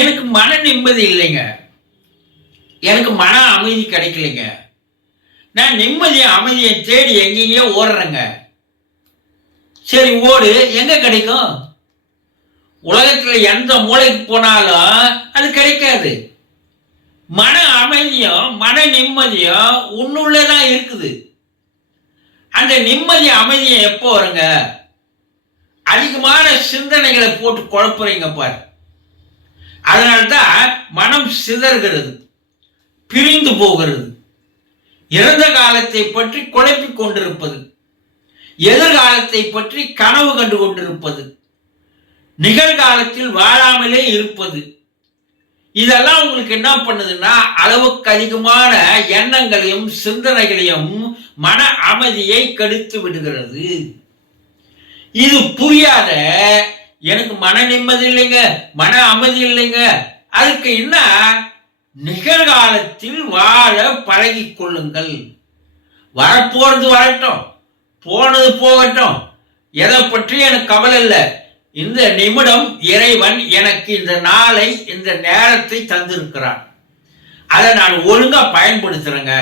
எனக்கு மன நிம்மதி இல்லைங்க. எனக்கு மன அமைதி கிடைக்கலைங்க. நான் நிம்மதியை அமைதியை தேடி எங்கேயோ ஓடுறேங்க. சரி ஓடு, எங்க கிடைக்கும்? உலகத்துல எந்த மூளைக்கு போனாலும் அது கிடைக்காது. மன அமைதியும் மன நிம்மதியும் உன்னுள்ளதான் இருக்குது. அந்த நிம்மதி அமைதியும் எப்போ வருங்க? அதிகமான சிந்தனைகளை போட்டு குழப்புறீங்க பாரு. அதனால்தான் மனம் சிதறுகிறது, பிரிந்து போகிறது. இறந்த காலத்தை பற்றி குழப்பிக் கொண்டிருப்பது, எதிர்காலத்தை பற்றி கனவு கண்டு கொண்டிருப்பது, நிகழ்காலத்தில் வாழாமலே இருப்பது, இதெல்லாம் உங்களுக்கு என்ன பண்ணுதுன்னா அளவுக்கு அதிகமான எண்ணங்களையும் சிந்தனைகளையும் மன அமைதியை கெடுத்து விடுகிறது. இது புரியாத எனக்கு மன நிம்மதி இல்லைங்க, மன அமைதி இல்லைங்க. அதுக்கு என்ன? நிகழ்காலத்தில் வாழ பழகி கொள்ளுங்கள். வரப்போறது வரட்டும், போனது போகட்டும், எதை பற்றி எனக்கு கவலை இல்லை. இந்த நிமிடம் இறைவன் எனக்கு இந்த நாளை இந்த நேரத்தை தந்திருக்கிறான். அதை நான் ஒழுங்கா பயன்படுத்துறேங்க.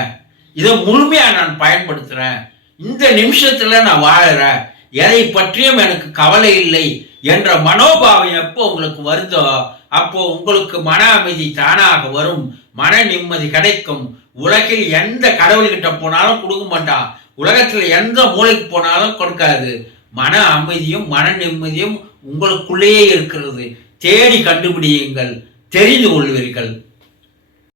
இதை முழுமையா நான் பயன்படுத்துறேன். இந்த நிமிஷத்துல நான் வாழறேன். எதை பற்றியும் எனக்கு கவலை இல்லை என்ற மனோபாவம் எப்போ உங்களுக்கு வருதோ அப்போ உங்களுக்கு மன அமைதி தானாக வரும், மன நிம்மதி கிடைக்கும். உலகில் எந்த கடவுள்கிட்ட போனாலும் கொடுக்க மாட்டான், உலகத்துல எந்த மூளைக்கு போனாலும் கொடுக்காது. மன அமைதியும் மன நிம்மதியும் உங்களுக்குள்ளேயே இருக்கிறது. தேடி கண்டுபிடியுங்கள், தெரிந்து கொள்வீர்கள்.